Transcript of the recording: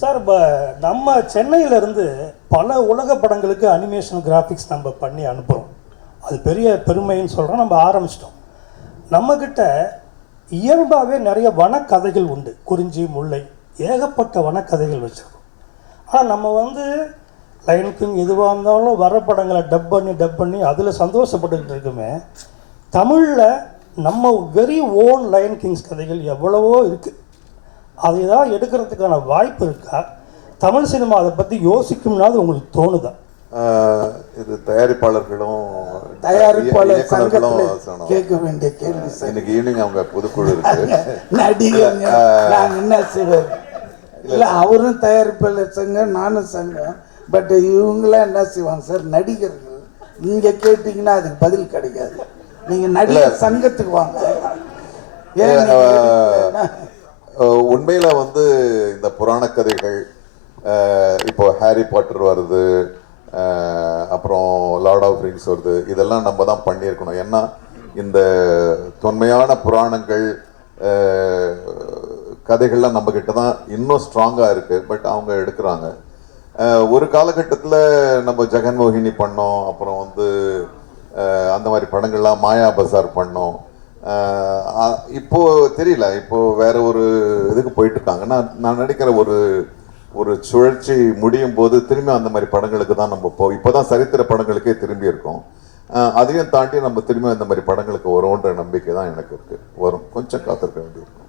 Sir இப்போ நம்ம சென்னையிலேருந்து பல உலக படங்களுக்கு அனிமேஷன் கிராஃபிக்ஸ் நம்ம பண்ணி அனுப்புகிறோம். அது பெரிய பெருமைன்னு சொல்கிறோம். நம்ம ஆரம்பிச்சிட்டோம். நம்மக்கிட்ட இயல்பாகவே நிறைய வனக்கதைகள் உண்டு. குறிஞ்சி, முல்லை, ஏகப்பட்ட வனக்கதைகள் வச்சுருக்கோம். ஆனால் நம்ம லைன் கிங் எதுவாக இருந்தாலும் வர படங்களை டப் பண்ணி அதில் சந்தோஷப்பட்டுக்கிட்டு இருக்குமே. தமிழில் நம்ம வெரி ஓன் லைன் கிங்ஸ் கதைகள் எவ்வளவோ இருக்குது. அதை தான் எடுக்கிறதுக்கான வாய்ப்பு இருக்கா? தமிழ் சினிமா அதை பற்றி யோசிக்கும்னாது உங்களுக்கு தோணுதா? இது தயாரிப்பாளர்களும் கேட்க வேண்டிய கேள்வி. இன்னைக்கு ஈவினிங் அவங்க பொதுக்குழு இருக்கு. நடிகர் நான் என்ன செய்வேன் இல்லை, அவரும் தயாரிப்பாளர் சங்கம், நானும் சங்கம். பட் இவங்களாம் என்ன செய்வாங்க சார், நடிகர்கள் நீங்க கேட்டீங்கன்னா அதுக்கு பதில் கிடைக்காது. நீங்க நடிகர் சங்கத்துக்கு வாங்க. உண்மையில இந்த புராண கதைகள், இப்போ ஹாரி பாட்டர் வருது, அப்புறம் லார்ட் ஆஃப் ரிங்ஸ் வருது, இதெல்லாம் நம்ம தான் பண்ணியிருக்கணும். ஏன்னா இந்த தொன்மையான புராணங்கள் கதைகள்லாம் நம்ம கிட்ட தான் இன்னும் ஸ்ட்ராங்காக இருக்கு. பட் அவங்க எடுக்கிறாங்க. ஒரு காலகட்டத்தில் நம்ம ஜெகன்மோகினி பண்ணோம், அப்புறம் அந்த மாதிரி படங்கள்லாம் மாயா பசார் பண்ணோம். இப்போ தெரியல, இப்போ வேற ஒரு இதுக்கு போயிட்டு இருக்காங்க. நான் நினைக்கிற ஒரு சுழற்சி முடியும் போது திரும்பி அந்த மாதிரி படங்களுக்கு தான் நம்ம இப்போதான் சரித்திர படங்களுக்கே திரும்பி இருக்கோம். அதையும் தாண்டி நம்ம திரும்பி அந்த மாதிரி படங்களுக்கு வரும்ன்ற நம்பிக்கை தான் எனக்கு இருக்கு. வரும், கொஞ்சம் காத்திருக்க வேண்டியிருக்கும்.